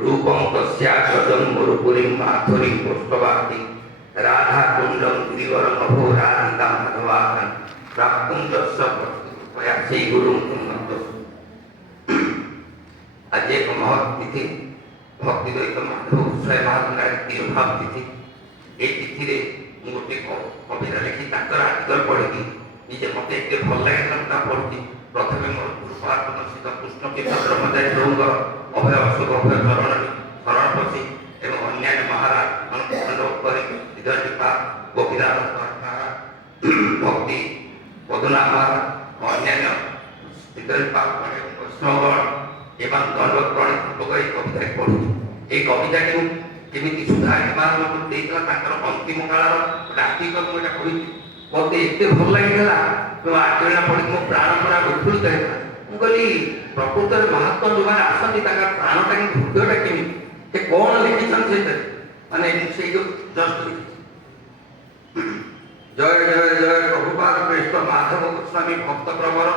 रूपं तस्याग्रजं मरुपुरीं माथुरीं पुष्पवाटी राधा कुंडम गिरिवरम अभो राधिका माधवाकन प्राप्तुं तस्य कृपया श्री गुरुं उन्नत। आज एक महत् तिथि भक्ति द्वैत माधव स्वयं महात्मा तिरुभाव तिथि। ये तिथि रे गोटे कविता लिखी ताकर आर्टिकल पढ़ी निजे मत एत भल लगे पढ़ी। प्रथम मोर गुरुपार्पण स्थित कृष्ण तीर्थ ब्रह्मचारी प्रभुंर अभय अशोक अभय चरण शरण पशि एवं अन्य महाराज टीका गोपीनाथ भक्ति पदुना महाराज अन्य कृष्णगण एवं दंडवत प्रणीत कविता पढ़ू। ये कविता केमी सुधा अंतिम काल आर्टिकल मुझे पढ़ी मत एत भल लगे आचरण पढ़ी मो प्राण पूरा विफुलित होता। मुझे प्रकृत में महात्मा जो मैंने आसती प्राणटा हृदयटा केमी से कौन लिखिछन से माने से जो जस्ट जय जय जय प्रभुपाद कृष्ण माधव गोस्वामी भक्त प्रवर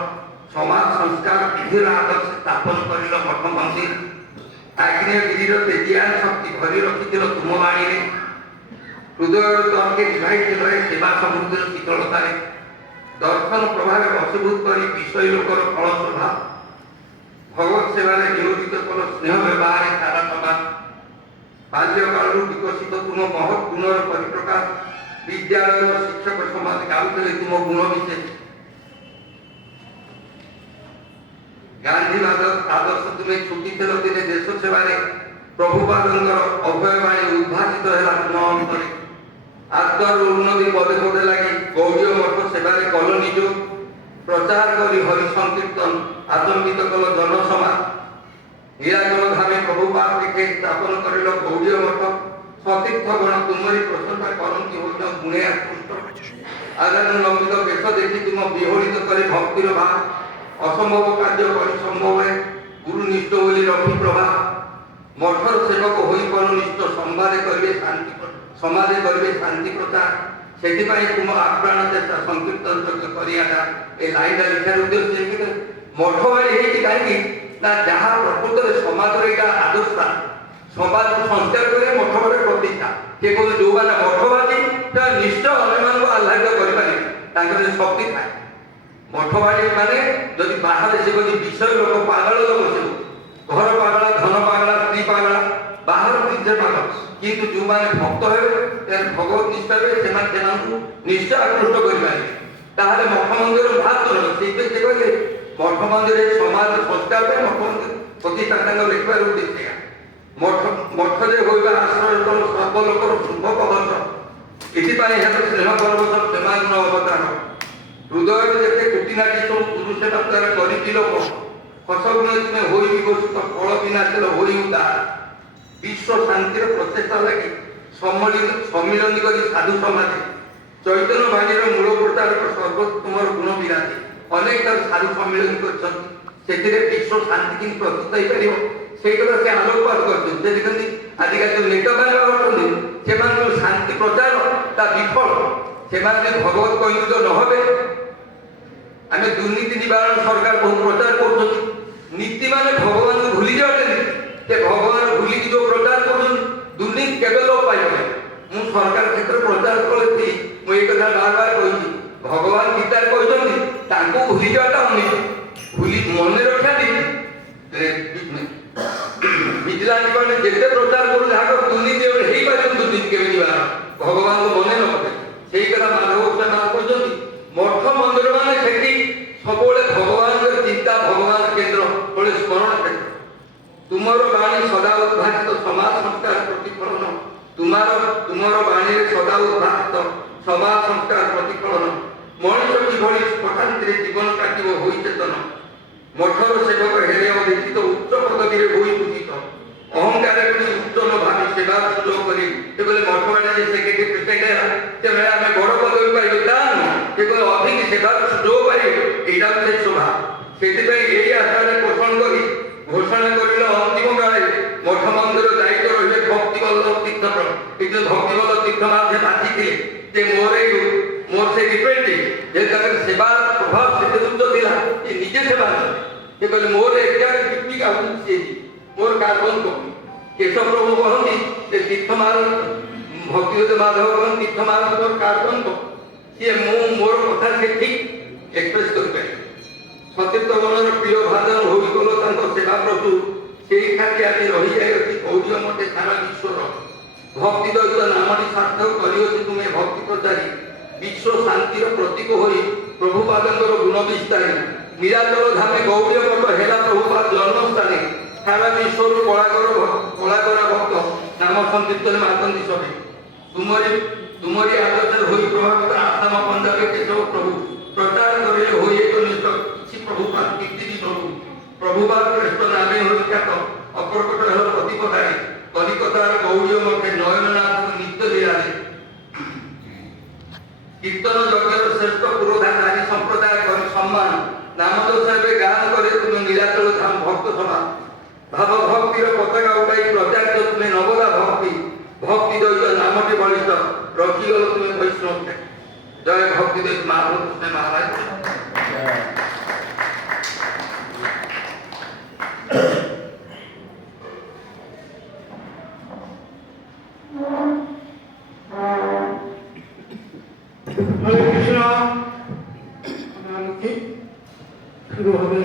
समाज संस्कार विधिर आदर्श स्थापन कर मठ मंदिर आग्नेयगिरी तेजिया शक्ति भरी रखी तुम बाणी हृदय तर्के निभाई सेवा समृद्धि शीतलता दर्शन प्रभाव वशीभूत कर विषय लोकर फल स्वभाव भगवत सेवा नियोजित कल स्नेह व्यवहार सारा समाज बाल्यकाल विकसित तुम महत् गुणर परिप्रकाश विद्यालय शिक्षक समाज गाँव तुम गुण विशेष गांधीवाद आदर्श तुम्हें छुट्टी दिने देश सेवा प्रभुपाद अभय बाणी उद्भासित है तुम अंतरे आत्मार उन्नति पदे पदे लगी गौड़ी मठ सेवा कल निज प्रचार कर हरि संकीर्तन आचंबित कल जनसमाज हीराचल धामे प्रभुपाद पीठे स्थापन कर गौड़ी मठ सतीर्थ गण तुमरी प्रशंसा करती हो गुणे आकृष्ट आगामी लंबित वेश देखी तुम विहोलित कर भक्तिर भाव असंभव कार्य कर संभव है गुरुनिष्ठ बोली रखी प्रभाव मठर सेवक हो परनिष्ठ संवाद करेंगे शांति समाज करेंगे शांति प्रचार से तुम आप्राण चेष्टा संकीर्तन करा ए लाइन लिखार उद्देश्य मठ बाड़ी कहीं जहाँ प्रकृत में समाज आदर्शता समाज को संस्कार करे मठ बाड़ी प्रतिष्ठा किए कहे जो मैंने मठवादी निश्चय अन्य आह्लादित करें शक्ति थाए मठवाड़ी माने जदि बाहर से कोई विषय लोक पागल लोक से घर पागला धन पागला स्त्री पागला बाहर निजे पागल किंतु जो माने भक्त हे भगवत निष्ठा से निश्चय आकृष्ट कर मठ मंदिर बात से कहले मठ मंदिर समाज संस्कार मठ मंदिर प्रतिष्ठा लिखा उद्देश्य मठ जे होगा आश्रय सब लोकर शुभ कवच ये स्नेह परवश प्रेमा गुण अवतार हृदय जेते कुटिनाटी सब पुरुष दप्तर करी लोक हसगुण तुम्हें हो विकसित फल विनाशिल हो विश्व शांतिर प्रचेषा लगी सम्मिलन कर साधु समाज चैतन्य बाणीर मूल प्रचारक सर्वोत्तम गुण विराजी अनेक साधु सम्मिलन कर विश्व शांति कि प्रतिष्ठा हो पार से कथा से आलोकपात करते आजिकल जो नेता मैंने से शांति प्रचार विफल से भगवत कही जो न आम दुर्नीति निवारण सरकार बहुत प्रचार कर नीति माने भगवान को भूली जाते भगवान भूली जो प्रचार कर दुर्नीति केवे लोप पाइबे मु सरकार क्षेत्र प्रचार करती मुझे कथा बार बार कही भगवान गीता कहते भूली जाटा अनुचित भूली मन रखा विजिलांस मैंने जिते प्रचार कर दुर्नीति दुर्नीति के भगवान को मन न से कथा माधव कहते मठ मंदिर मान सब भगवान चिंता भगवान केन्द्र स्मरण क्षेत्र तुमर बाणी सदा उद्भासित समाज संस्कार प्रतिफलन तुमर बाणी सदा उद्भासित समाज संस्कार प्रतिफलन मनुष्य किभली पठांति जीवन काटिब हो चेतन मठर सेवक हेले अधिष्ठित उच्च पदवी हो पूजित अहंकार उच्च न भावी सेवा सुजोग कर मठ बाड़ी सेक्रेटरी प्रेसिडेंट है आम बड़ पदवी पाइबे कहे अधिक सेवा सुजोग पाइबे यहाँ से शोभा से आशा पोषण कर घोषणा कर अंतिम काले मठ मंदिर दायित्व रही भक्ति वल्लभ तीर्थकर किंतु भक्ति वल्लभ तीर्थ बाछी मोर से रिप्रेजेंटेटिव सेवा प्रभाव से उच्च दिला निजे सेवा कहले मोर एग्जाक्ट डिप्टी का मोर कार्बन कॉपी केशव प्रभु कहती जे तीर्थमाल भक्तिवेद माधव कहन तीर्थमाल तोर कार्बन को ये मोर कथा से ठीक एक्सप्रेस कर पाए सतीर्थ मनर प्रिय भाजन होई गलो तांको सेवा प्रभु सेई खाती आदि रही जाय अछि गौरी मते सारा विश्वर भक्ति दैत नामटी सार्थक करियो तुमे भक्ति प्रचारी विश्व शांतिर प्रतीक होई प्रभुपादंकर गुण विस्तारी नीलाचल धामे गौरी मठ हेला प्रभुपाद जन्मस्थाने सारा विश्वर कलाकर भक्त नाम संकीर्तन मातंदी सभे तुमरी आदर्श होई प्रभावित आसाम पंजाबे केशव प्रभु प्रचार करे होई एक निष्ठ किछि प्रभुपाद कीर्ति प्रभु प्रभुपाद श्रेष्ठ नामे होई ख्यात अप्रकट हेल प्रतिपदारे कलिकतार गौरी मठे नयननाथ नित्य लीलारे कीर्तन यज्ञर श्रेष्ठ पुरोधाधारी संप्रदाय कर सम्मान नामदोष सेवे गान करे तुम नीलाचल धाम भक्त सभा भाव भक्तिर पताका उठाई प्रचार तुमे नवदा भक्ति भक्ति दैत नामटी बलिष्ठ रखिगल तुमे वैष्णव जय भक्ति दैत माधव कृष्ण महाराज हरे कृष्णा शुरू হবে